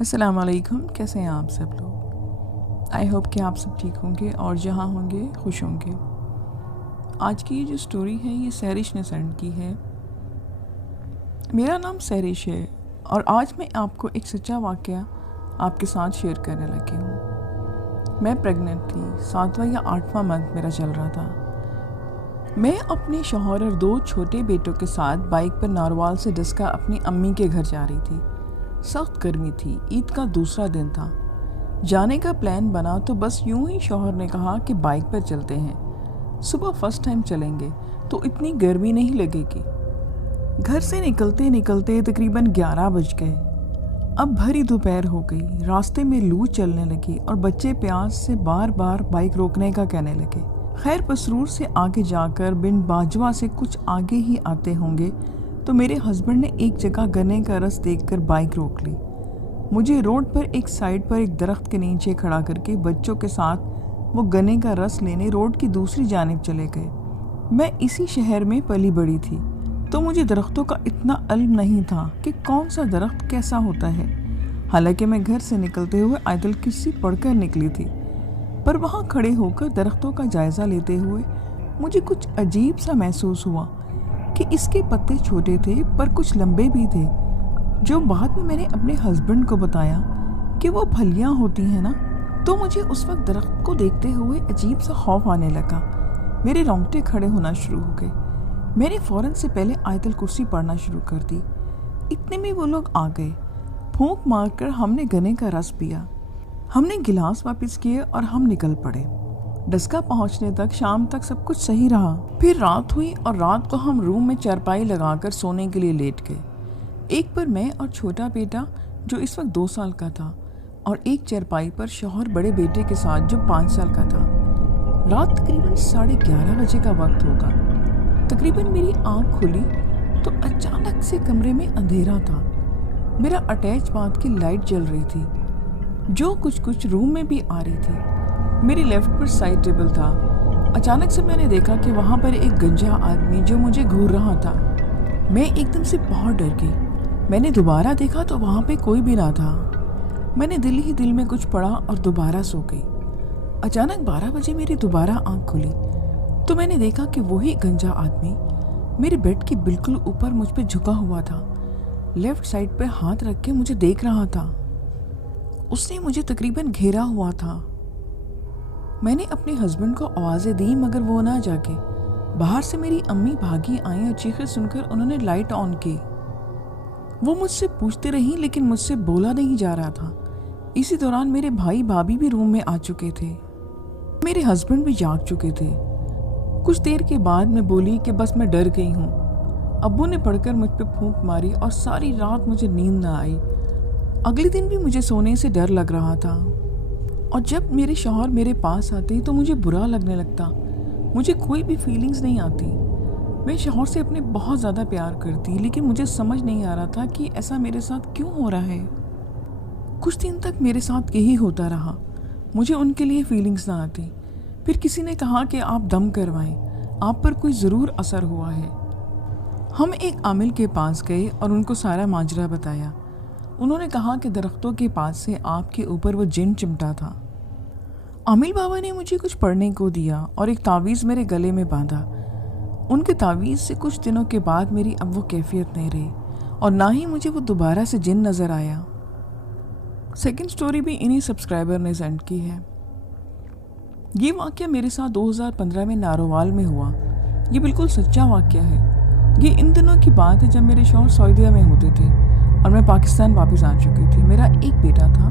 السلام علیکم، کیسے ہیں آپ سب لوگ؟ آئی ہوپ کہ آپ سب ٹھیک ہوں گے اور جہاں ہوں گے خوش ہوں گے۔ آج کی یہ جو سٹوری ہے یہ سہرش نے سینڈ کی ہے۔ میرا نام سہرش ہے اور آج میں آپ کو ایک سچا واقعہ آپ کے ساتھ شیئر کرنے لگی ہوں۔ میں پریگننٹ تھی، 7واں یا 8واں منتھ میرا چل رہا تھا۔ میں اپنے شوہر اور 2 چھوٹے بیٹوں کے ساتھ بائک پر ناروال سے ڈسکا اپنی امی کے گھر جا رہی تھی۔ سخت گرمی تھی، عید کا دوسرا دن تھا۔ جانے کا پلان بنا تو بس یوں ہی شوہر نے کہا کہ بائک پر چلتے ہیں، صبح فرسٹ ٹائم چلیں گے تو اتنی گرمی نہیں لگے گی۔ گھر سے نکلتے نکلتے تقریباً 11 بج گئے۔ اب بھری دوپہر ہو گئی، راستے میں لو چلنے لگی اور بچے پیاس سے بار بار بائک روکنے کا کہنے لگے۔ خیر پسرور سے آگے جا کر بن باجوہ سے کچھ آگے ہی آتے ہوں گے تو میرے ہسبینڈ نے ایک جگہ گنے کا رس دیکھ کر بائک روک لی۔ مجھے روڈ پر ایک سائڈ پر ایک درخت کے نیچے کھڑا کر کے بچوں کے ساتھ وہ گنے کا رس لینے روڈ کی دوسری جانب چلے گئے۔ میں اسی شہر میں پلی بڑی تھی تو مجھے درختوں کا اتنا علم نہیں تھا کہ کون سا درخت کیسا ہوتا ہے۔ حالانکہ میں گھر سے نکلتے ہوئے آیت الکرسی پڑھ کر نکلی تھی، پر وہاں کھڑے ہو کر درختوں کا جائزہ لیتے ہوئے مجھے کچھ عجیب سا محسوس ہوا کہ اس کے پتے چھوٹے تھے پر کچھ لمبے بھی تھے، جو بعد میں نے اپنے ہسبینڈ کو بتایا کہ وہ پھلیاں ہوتی ہیں نا۔ تو مجھے اس وقت درخت کو دیکھتے ہوئے عجیب سا خوف آنے لگا، میرے رونگٹے کھڑے ہونا شروع ہو گئے۔ میں نے فوراً سے پہلے آیت الکرسی پڑھنا شروع کر دی۔ اتنے میں وہ لوگ آ گئے۔ پھونک مار کر ہم نے گنے کا رس پیا، ہم نے گلاس واپس کیے اور ہم نکل پڑے۔ ڈسکا پہنچنے تک شام تک سب کچھ صحیح رہا۔ پھر رات ہوئی اور رات کو ہم روم میں چارپائی لگا کر سونے کے لیے لیٹ گئے۔ ایک پر میں اور چھوٹا بیٹا جو اس وقت 2 سال کا تھا، اور ایک چارپائی پر شوہر بڑے بیٹے کے ساتھ جو 5 سال کا تھا۔ رات تقریباً 11:30 بجے کا وقت ہوگا۔ تقریباً میری آنکھ کھلی تو اچانک سے کمرے میں اندھیرا تھا۔ میرا اٹیچ باتھ کی لائٹ جل رہی تھی جو کچھ روم میں بھی آ رہی تھی۔ میری لیفٹ پر سائڈ ٹیبل تھا۔ اچانک سے میں نے دیکھا کہ وہاں پر ایک گنجا آدمی جو مجھے گھور رہا تھا۔ میں ایک دم سے بہت ڈر گئی۔ میں نے دوبارہ دیکھا تو وہاں پہ کوئی بھی نہ تھا۔ میں نے دل ہی دل میں کچھ پڑھا اور دوبارہ سو گئی۔ اچانک 12 بجے میری دوبارہ آنکھ کھلی تو میں نے دیکھا کہ وہی گنجا آدمی میرے بیڈ کے بالکل اوپر مجھ پہ جھکا ہوا تھا، لیفٹ سائڈ پہ ہاتھ رکھ کے مجھے دیکھ رہا تھا۔ اس نے مجھے تقریباً گھیرا ہوا تھا۔ میں نے اپنے ہسبینڈ کو آوازیں دی مگر وہ نہ جاگے۔ باہر سے میری امی بھاگی آئیں اور چیخیں سن کر انہوں نے لائٹ آن کی۔ وہ مجھ سے پوچھتے رہی لیکن مجھ سے بولا نہیں جا رہا تھا۔ اسی دوران میرے بھائی بھابھی بھی روم میں آ چکے تھے، میرے ہسبینڈ بھی جاگ چکے تھے۔ کچھ دیر کے بعد میں بولی کہ بس میں ڈر گئی ہوں۔ ابو نے پڑھ کر مجھ پہ پھونک ماری اور ساری رات مجھے نیند نہ آئی۔ اگلے دن بھی مجھے سونے سے ڈر لگ رہا تھا، اور جب میرے شوہر میرے پاس آتے تو مجھے برا لگنے لگتا۔ مجھے کوئی بھی فیلنگز نہیں آتی۔ میں شوہر سے اپنے بہت زیادہ پیار کرتی، لیکن مجھے سمجھ نہیں آ رہا تھا کہ ایسا میرے ساتھ کیوں ہو رہا ہے۔ کچھ دن تک میرے ساتھ یہی ہوتا رہا، مجھے ان کے لیے فیلنگز نہ آتی۔ پھر کسی نے کہا کہ آپ دم کروائیں، آپ پر کوئی ضرور اثر ہوا ہے۔ ہم ایک عامل کے پاس گئے اور ان کو سارا ماجرا بتایا۔ انہوں نے کہا کہ درختوں کے پاس سے آپ کے اوپر وہ جن چمٹا تھا۔ عامل بابا نے مجھے کچھ پڑھنے کو دیا اور ایک تعویذ میرے گلے میں باندھا۔ ان کے تعویذ سے کچھ دنوں کے بعد میری اب وہ کیفیت نہیں رہی اور نہ ہی مجھے وہ دوبارہ سے جن نظر آیا۔ سیکنڈ سٹوری بھی انہی سبسکرائبر نے سینڈ کی ہے۔ یہ واقعہ میرے ساتھ 2015 میں نارووال میں ہوا۔ یہ بالکل سچا واقعہ ہے۔ یہ ان دنوں کی بات ہے جب میرے شوہر سعودیہ میں ہوتے تھے اور میں پاکستان واپس آ چکی تھی۔ میرا ایک بیٹا تھا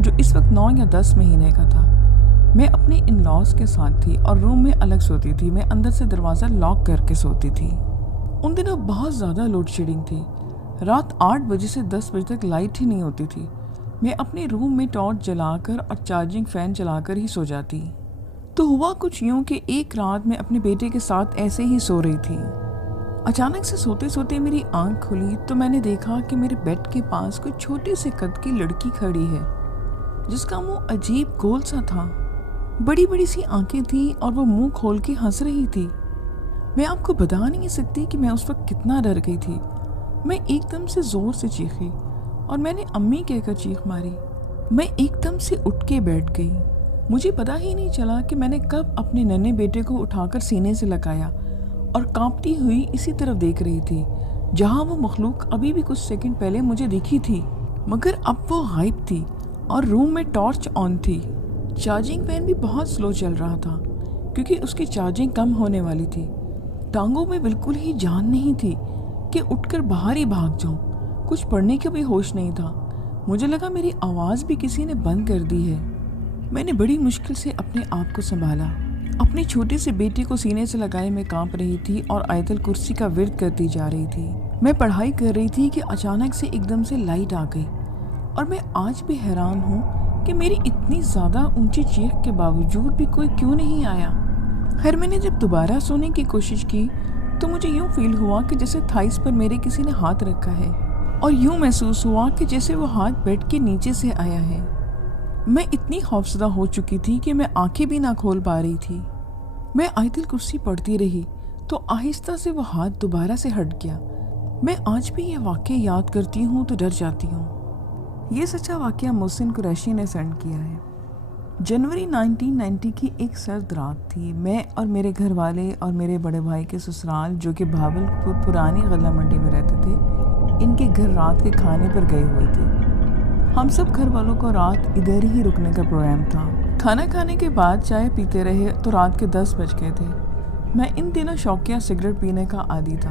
جو اس وقت 9 یا 10 مہینے کا تھا۔ میں اپنے ان لاز کے ساتھ تھی اور روم میں الگ سوتی تھی۔ میں اندر سے دروازہ لاک کر کے سوتی تھی۔ ان دنوں بہت زیادہ لوڈ شیڈنگ تھی۔ رات 8 بجے سے 10 بجے تک لائٹ ہی نہیں ہوتی تھی۔ میں اپنے روم میں ٹارچ جلا کر اور چارجنگ فین چلا کر ہی سو جاتی۔ تو ہوا کچھ یوں کہ ایک رات میں اپنے بیٹے کے ساتھ ایسے ہی سو رہی تھی۔ اچانک سے سوتے سوتے میری آنکھ کھلی تو میں نے دیکھا کہ میرے بیڈ کے پاس کوئی چھوٹے سے قد کی لڑکی کھڑی ہے جس کا منہ عجیب گول سا تھا، بڑی بڑی سی آنکھیں تھیں اور وہ منہ کھول کے ہنس رہی تھی۔ میں آپ کو بتا نہیں سکتی کہ میں اس وقت کتنا ڈر گئی تھی۔ میں ایک دم سے زور سے چیخی और मैंने अम्मी कहकर चीख मारी। मैं एकदम से उठ के बैठ गई। मुझे पता ही नहीं चला कि मैंने कब अपने नन्हे बेटे को उठाकर सीने से लगाया और कांपती हुई इसी तरफ देख रही थी जहां वो मखलूक अभी भी कुछ सेकंड पहले मुझे दिखी थी, मगर अब वो गायब थी और रूम में टॉर्च ऑन थी। चार्जिंग फैन भी बहुत स्लो चल रहा था क्योंकि उसकी चार्जिंग कम होने वाली थी। टांगों में बिल्कुल ही जान नहीं थी कि उठकर बाहर ही भाग जाऊं। कुछ पढ़ने का भी होश नहीं था। मुझे लगा मेरी आवाज़ भी किसी ने बंद कर दी है। मैंने बड़ी मुश्किल से अपने आप को संभाला। अपने छोटे से बेटे को सीने से लगाए मैं कांप रही थी और आयतल कुर्सी का विर्द करती जा रही थी। मैं पढ़ाई कर रही थी कि अचानक से एकदम से लाइट आ गई और मैं आज भी हैरान हूँ कि मेरी इतनी ज़्यादा ऊंची चीख के बावजूद भी कोई क्यों नहीं आया। खैर, मैंने जब दोबारा सोने की कोशिश की तो मुझे यूँ फील हुआ कि जैसे थाइस पर मेरे किसी ने हाथ रखा है और यूँ महसूस हुआ कि जैसे वो हाथ बेड के नीचे से आया है। मैं इतनी खौफजदा हो चुकी थी कि मैं आंखें भी ना खोल पा रही थी। मैं आयतल कुर्सी पढ़ती रही तो आहिस्ता से वो हाथ दोबारा से हट गया। मैं आज भी ये वाक़या याद करती हूँ तो डर जाती हूँ। ये सच्चा वाक़या मोहसिन कुरैशी ने सेंड किया है। जनवरी 1990 की एक सर्द रात थी। मैं और मेरे घर वाले और मेरे बड़े भाई के ससुराल, जो कि भावलपुर पुरानी गल्ला मंडी में रहते थे, इनके घर रात के खाने पर गए हुए थे। हम सब घर वालों को रात इधर ही रुकने का प्रोग्राम था। खाना खाने के बाद चाय पीते रहे तो रात के 10 बज गए थे। मैं इन दिनों शौकिया सिगरेट पीने का आदी था।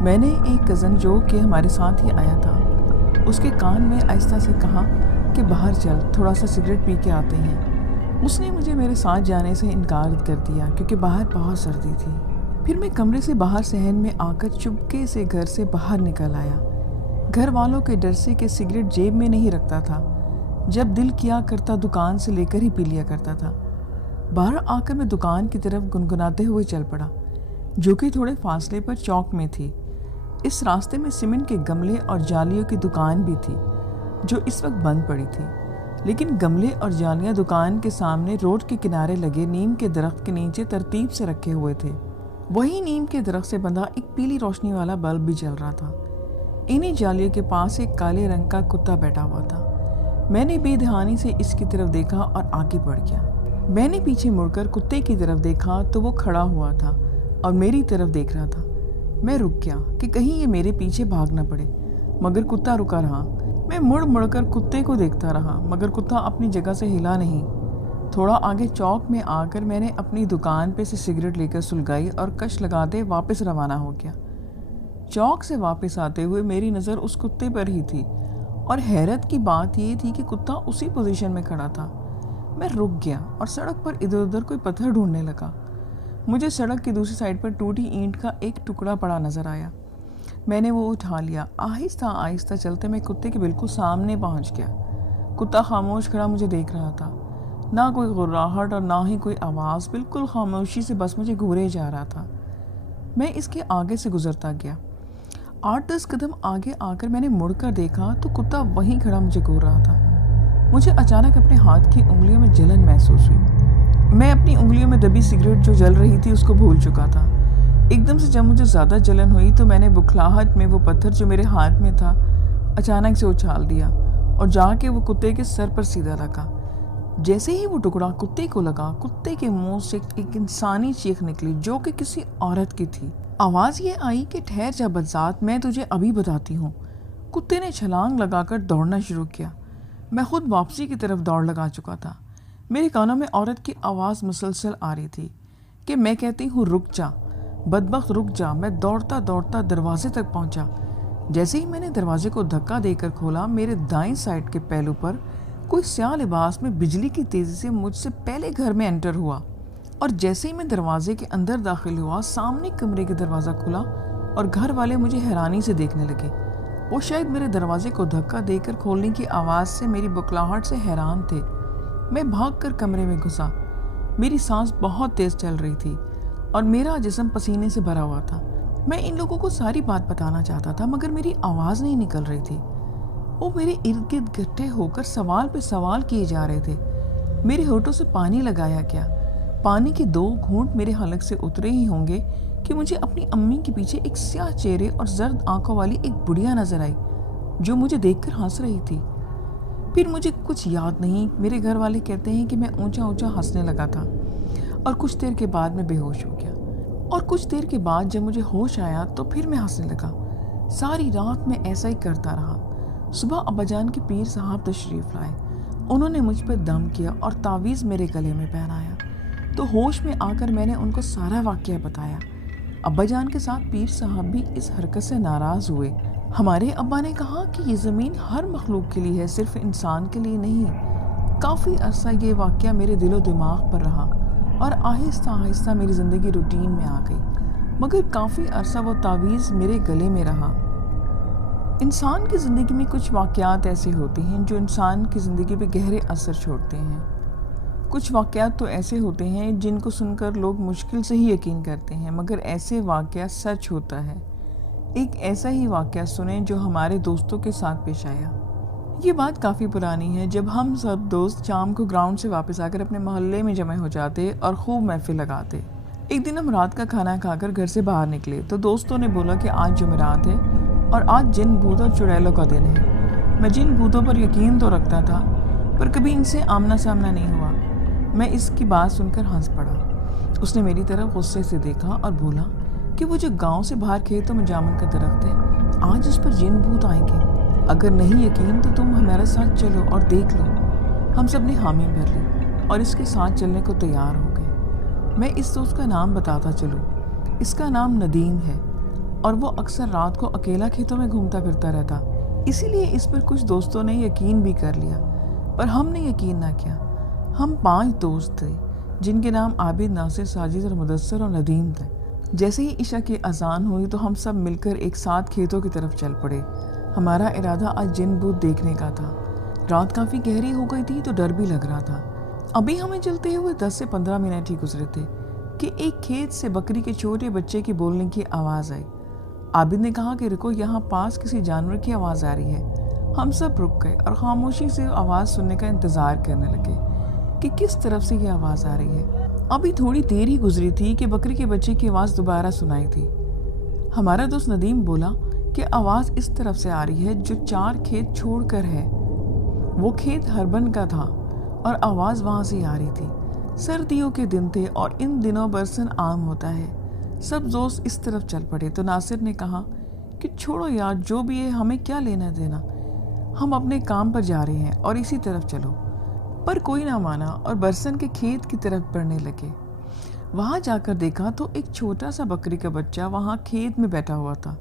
मैंने एक कज़न जो कि हमारे साथ ही आया था, उसके कान में आहिस्ता से कहा कि बाहर चल, थोड़ा सा सिगरेट पी के आते हैं। उसने मुझे मेरे साथ जाने से इनकार कर दिया क्योंकि बाहर बहुत सर्दी थी। फिर मैं कमरे से बाहर सहन में आकर चुपके से घर से बाहर निकल आया, घर वालों के डर से कि सिगरेट जेब में नहीं रखता था। जब दिल किया करता दुकान से लेकर ही पी लिया करता था। बाहर आकर मैं दुकान की तरफ गुनगुनाते हुए चल पड़ा, जो कि थोड़े फासले पर चौक में थी। इस रास्ते में सीमेंट के गमले और जालियों की दुकान भी थी, जो इस वक्त बंद पड़ी थी। लेकिन गमले और जालियां दुकान के सामने रोड के किनारे लगे नीम के दरख्त के नीचे तरतीब से रखे हुए थे। वही नीम के दरख्त से बंधा एक पीली रोशनी वाला बल्ब भी जल रहा था। इन्हीं जालियों के पास एक काले रंग का कुत्ता बैठा हुआ था। मैंने बेध्यानी से इसकी तरफ देखा और आगे बढ़ गया। मैंने पीछे मुड़कर कुत्ते की तरफ देखा तो वो खड़ा हुआ था और मेरी तरफ देख रहा था। मैं रुक गया कि कहीं ये मेरे पीछे भाग न पड़े, मगर कुत्ता रुका रहा। मैं मुड़ मुड़कर कुत्ते को देखता रहा, मगर कुत्ता अपनी जगह से हिला नहीं। थोड़ा आगे चौक में आकर मैंने अपनी दुकान पे से सिगरेट लेकर सुलगाई और कश लगाते वापस रवाना हो गया। चौक से वापस आते हुए मेरी नज़र उस कुत्ते पर ही थी और हैरत की बात ये थी कि कुत्ता उसी पोजीशन में खड़ा था। मैं रुक गया और सड़क पर इधर उधर कोई पत्थर ढूंढने लगा। मुझे सड़क की दूसरी साइड पर टूटी ईंट का एक टुकड़ा पड़ा नज़र आया। मैंने वो उठा लिया। आहिस्ता आहिस्ता चलते मैं कुत्ते के बिल्कुल सामने पहुंच गया। कुत्ता खामोश खड़ा मुझे देख रहा था, ना कोई गुर्राहट और ना ही कोई आवाज़, बिल्कुल खामोशी से बस मुझे घूरे जा रहा था। मैं इसके आगे से गुजरता गया। 8-10 कदम आगे आकर मैंने मुड़कर देखा तो कुत्ता वहीं खड़ा मुझे घूर रहा था। मुझे अचानक अपने हाथ की उंगलियों में जलन महसूस हुई। मैं अपनी उंगलियों में दबी सिगरेट जो जल रही थी उसको भूल चुका था। एकदम से जब मुझे ज़्यादा जलन हुई तो मैंने बुखलाहट में वो पत्थर जो मेरे हाथ में था अचानक से उछाल दिया और जाके वो कुत्ते के सर पर सीधा लगा। जैसे ही वो टुकड़ा कुत्ते को लगा, कुत्ते के मुंह से एक इंसानी चीख निकली जो कि किसी औरत की थी। आवाज़ ये आई कि ठहर जा बदजात, मैं तुझे अभी बताती हूँ। कुत्ते ने छलांग लगाकर दौड़ना शुरू किया। मैं खुद वापसी की तरफ दौड़ लगा चुका था। मेरे कानों में औरत की आवाज़ मुसलसल आ रही थी कि मैं कहती हूँ रुक जा बदबख्त, रुक जा। मैं दौड़ता दौड़ता दरवाजे तक पहुँचा। जैसे ही मैंने दरवाजे को धक्का देकर खोला, मेरे दाईं साइड के पहलू पर कोई स्याह लिबास में बिजली की तेज़ी से मुझसे पहले घर में एंटर हुआ और जैसे ही मैं दरवाजे के अंदर दाखिल हुआ, सामने कमरे का दरवाज़ा खुला और घर वाले मुझे हैरानी से देखने लगे। वो शायद मेरे दरवाजे को धक्का देकर खोलने की आवाज़ से मेरी बुखलाहट से हैरान थे। मैं भागकर कमरे में घुसा। मेरी सांस बहुत तेज़ चल रही थी और मेरा जिस्म पसीने से भरा हुआ था। मैं इन लोगों को सारी बात बताना चाहता था, मगर मेरी आवाज़ नहीं निकल रही थी। वो मेरे इर्द गिर्द इकट्ठे होकर सवाल पे सवाल किए जा रहे थे। मेरे होठों से पानी लगाया गया। पानी के 2 घूंट मेरे हलक से उतरे ही होंगे कि मुझे अपनी अम्मी के पीछे एक स्याह चेहरे और जर्द आंखों वाली एक बुढ़िया नजर आई। जो मुझे देखकर हंस रही थी। फिर मुझे कुछ याद नहीं, मेरे घर वाले कहते हैं कि मैं ऊंचा ऊंचा हंसने लगा था और कुछ देर के बाद मैं बेहोश हो गया। और कुछ देर के बाद जब मुझे होश आया तो फिर मैं हंसने लगा। सारी रात मैं ऐसा ही करता रहा। सुबह अब्बाजान के पीर साहब तशरीफ लाए। उन्होंने मुझ पर दम किया और तावीज़ मेरे गले में पहनाया। तो होश में आकर मैंने उनको सारा वाक़या बताया। अब्बाजान के साथ पीर साहब भी इस हरकत से नाराज़ हुए। हमारे अब्बा ने कहा कि ये ज़मीन हर मखलूक के लिए है, सिर्फ इंसान के लिए नहीं। काफ़ी अरसा ये वाक़या मेरे दिलो दिमाग पर रहा और आहिस्ता आहिस्ता मेरी ज़िंदगी रूटीन में आ गई, मगर काफ़ी अरसा वो तावीज़ मेरे गले में रहा। इंसान की ज़िंदगी में कुछ वाक़यात ऐसे होते हैं जो इंसान की ज़िंदगी पे गहरे असर छोड़ते हैं। कुछ वाक़यात तो ऐसे होते हैं जिनको सुनकर लोग मुश्किल से ही यकीन करते हैं, मगर ऐसे वाक़या सच होता है। एक ऐसा ही वाक़या सुने जो हमारे दोस्तों के साथ पेश आया। ये बात काफ़ी पुरानी है, जब हम सब दोस्त शाम को ग्राउंड से वापस आकर अपने मोहल्ले में जमा हो जाते और खूब महफिल लगाते। एक दिन हम रात का खाना खाकर घर से बाहर निकले तो दोस्तों ने बोला कि आज जुमेरात है और आज जिन भूत और चुड़ैलों का दिन है। मैं जिन भूतों पर यकीन तो रखता था, पर कभी इनसे आमना सामना नहीं हुआ। मैं इसकी बात सुनकर हंस पड़ा। उसने मेरी तरफ गुस्से से देखा और बोला कि वो जो गांव से बाहर खेतों में जामुन का दरख्त है, आज उस पर जिन भूत आएंगे। अगर नहीं यकीन तो तुम हमारे साथ चलो और देख लो। हम सब ने हामी भर ली और इसके साथ चलने को तैयार हो गए। मैं इस दोस्त का नाम बताता चलूँ। इसका नाम नदीम है और वो अक्सर रात को अकेला खेतों में घूमता फिरता रहता, इसीलिए इस पर कुछ दोस्तों ने यकीन भी कर लिया, पर हमने यकीन ना किया। हम 5 दोस्त थे जिनके नाम आबिद, नासिर, साजिद और मुदस्सर और नदीम थे। जैसे ही इशा की अजान हुई तो हम सब मिलकर एक साथ खेतों की तरफ चल पड़े। हमारा इरादा आज जिन भूत देखने का था। रात काफ़ी गहरी हो गई थी तो डर भी लग रहा था। अभी हमें चलते हुए 10 से 15 मिनट ही गुजरे थे कि एक खेत से बकरी के छोटे बच्चे की बोलने की आवाज़ आई। आबिद ने कहा कि रुको, यहाँ पास किसी जानवर की आवाज़ आ रही है। हम सब रुक गए और खामोशी से आवाज़ सुनने का इंतज़ार करने लगे कि किस तरफ से ये आवाज़ आ रही है। अभी थोड़ी देर ही गुजरी थी कि बकरी के बच्चे की आवाज़ दोबारा सुनाई थी। हमारा दोस्त नदीम बोला कि आवाज़ इस तरफ से आ रही है जो 4 खेत छोड़कर है। वो खेत हरबन का था और आवाज़ वहाँ से आ रही थी। सर्दियों के दिन थे और इन दिनों बरसन आम होता है। सब दोस्त इस तरफ चल पड़े तो नासिर ने कहा कि छोड़ो यार, जो भी है हमें क्या लेना देना, हम अपने काम पर जा रहे हैं और इसी तरफ चलो। पर कोई ना माना और बरसन के खेत की तरफ बढ़ने लगे। वहाँ जाकर देखा तो एक छोटा सा बकरी का बच्चा वहाँ खेत में बैठा हुआ था।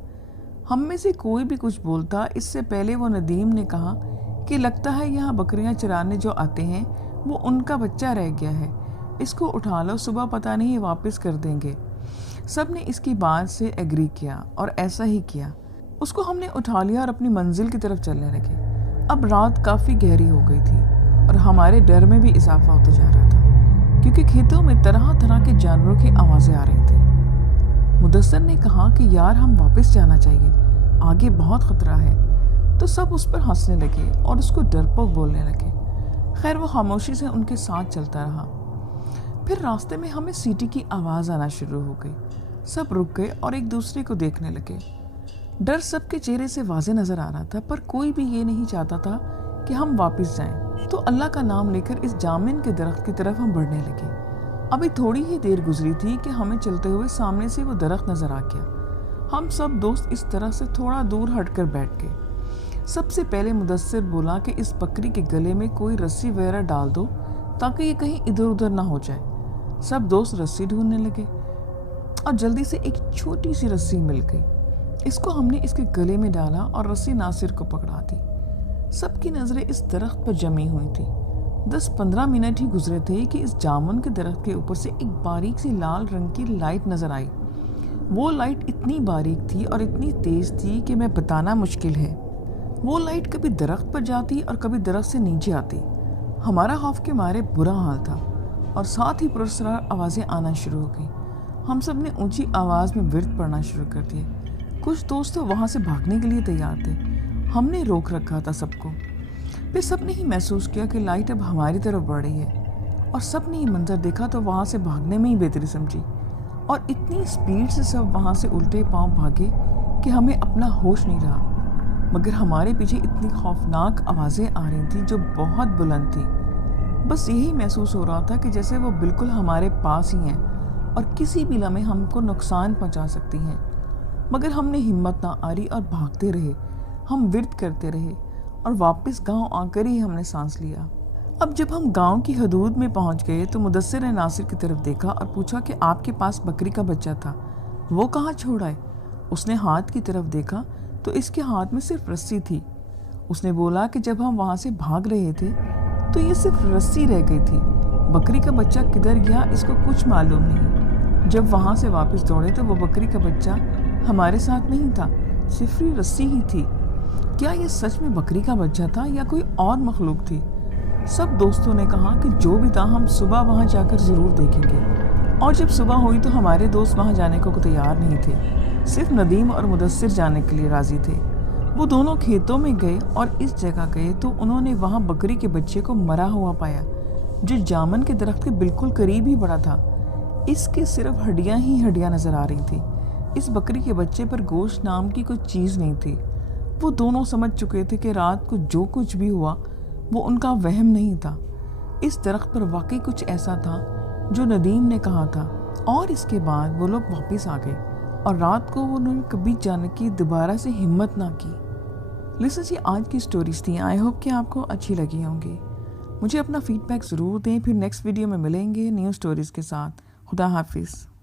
हम में से कोई भी कुछ बोलता इससे पहले वो नदीम ने कहा कि लगता है यहाँ बकरियाँ चराने जो आते हैं वो उनका बच्चा रह गया है, इसको उठा लो, सुबह पता नहीं वापस कर देंगे। सब ने इसकी बात से एग्री किया और ऐसा ही किया। उसको हमने उठा लिया और अपनी मंजिल की तरफ चलने लगे। अब रात काफ़ी गहरी हो गई थी और हमारे डर में भी इजाफा होता जा रहा था, क्योंकि खेतों में तरह तरह के जानवरों की आवाज़ें आ रही थी। मुदस्सर ने कहा कि यार हम वापस जाना चाहिए, आगे बहुत ख़तरा है। तो सब उस पर हंसने लगे और उसको डरपोक बोलने लगे। खैर वो खामोशी से उनके साथ चलता रहा। फिर रास्ते में हमें सीटी की आवाज़ आना शुरू हो गई। सब रुक गए और एक दूसरे को देखने लगे। डर सबके चेहरे से वाज़े नज़र आ रहा था, पर कोई भी ये नहीं चाहता था कि हम वापस जाएं। तो अल्लाह का नाम लेकर इस जामिन के दरख्त की तरफ हम बढ़ने लगे। अभी थोड़ी ही देर गुजरी थी कि हमें चलते हुए सामने से वो दरख्त नज़र आ गया। हम सब दोस्त इस तरह से थोड़ा दूर हटकर बैठ गए। सबसे पहले मुदस्सिर बोला कि इस बकरी के गले में कोई रस्सी वगैरह डाल दो ताकि ये कहीं इधर उधर ना हो जाए। सब दोस्त रस्सी ढूंढने लगे और जल्दी से एक छोटी सी रस्सी मिल गई। इसको हमने इसके गले में डाला और रस्सी नासिर को पकड़ा दी। सबकी नज़रें इस दरख्त पर जमी हुई थी। 10-15 मिनट ही गुजरे थे कि इस जामुन के दरख्त के ऊपर से एक बारीक सी लाल रंग की लाइट नज़र आई। वो लाइट इतनी बारीक थी और इतनी तेज़ थी कि मैं बताना मुश्किल है। वो लाइट कभी दरख्त पर जाती और कभी दरख्त से नीचे आती। हमारा खौफ के मारे बुरा हाल था और साथ ही पुरस्कार आवाज़ें आना शुरू हो गई। हम सब ने ऊंची आवाज़ में विर्द पढ़ना शुरू कर दिए। कुछ दोस्त तो वहाँ से भागने के लिए तैयार थे। हमने रोक रखा था सबको। फिर सब ने ही महसूस किया कि लाइट अब हमारी तरफ बढ़ रही है और सब ने ये मंजर देखा तो वहाँ से भागने में ही बेहतरी समझी और इतनी स्पीड से सब वहाँ से उल्टे पाँव भागे कि हमें अपना होश नहीं रहा। مگر ہمارے پیچھے اتنی خوفناک آوازیں آ رہی تھیں جو بہت بلند تھیں۔ بس یہی محسوس ہو رہا تھا کہ جیسے وہ بالکل ہمارے پاس ہی ہیں اور کسی بھی لمحے ہم کو نقصان پہنچا سکتی ہیں۔ مگر ہم نے ہمت نہ آری اور بھاگتے رہے، ہم ورد کرتے رہے اور واپس گاؤں آ کر ہی ہم نے سانس لیا۔ اب جب ہم گاؤں کی حدود میں پہنچ گئے تو مدثر نے ناصر کی طرف دیکھا اور پوچھا کہ آپ کے پاس بکری کا بچہ تھا، وہ کہاں چھوڑ آئے؟ اس نے ہاتھ کی طرف دیکھا تو اس کے ہاتھ میں صرف رسی تھی۔ اس نے بولا کہ جب ہم وہاں سے بھاگ رہے تھے تو یہ صرف رسی رہ گئی تھی، بکری کا بچہ کدھر گیا اس کو کچھ معلوم نہیں۔ جب وہاں سے واپس دوڑے تو وہ بکری کا بچہ ہمارے ساتھ نہیں تھا، صرف رسی ہی تھی۔ کیا یہ سچ میں بکری کا بچہ تھا یا کوئی اور مخلوق تھی؟ سب دوستوں نے کہا کہ جو بھی تھا ہم صبح وہاں جا کر ضرور دیکھیں گے۔ اور جب صبح ہوئی تو ہمارے دوست وہاں جانے کو تیار نہیں تھے، صرف ندیم اور مدثر جانے کے لیے راضی تھے۔ وہ دونوں کھیتوں میں گئے اور اس جگہ گئے تو انہوں نے وہاں بکری کے بچے کو مرا ہوا پایا، جو جامن کے درخت کے بالکل قریب ہی پڑا تھا۔ اس کے صرف ہڈیاں ہی ہڈیاں نظر آ رہی تھی، اس بکری کے بچے پر گوشت نام کی کوئی چیز نہیں تھی۔ وہ دونوں سمجھ چکے تھے کہ رات کو جو کچھ بھی ہوا وہ ان کا وہم نہیں تھا، اس درخت پر واقعی کچھ ایسا تھا جو ندیم نے کہا تھا۔ اور اس کے بعد وہ لوگ واپس آ گئے اور رات کو انہوں نے کبھی جانے کی دوبارہ سے ہمت نہ کی۔ لسنرز، یہ آج کی سٹوریز تھیں، آئی ہوپ کہ آپ کو اچھی لگی ہوں گی۔ مجھے اپنا فیڈ بیک ضرور دیں، پھر نیکسٹ ویڈیو میں ملیں گے نیو سٹوریز کے ساتھ۔ خدا حافظ۔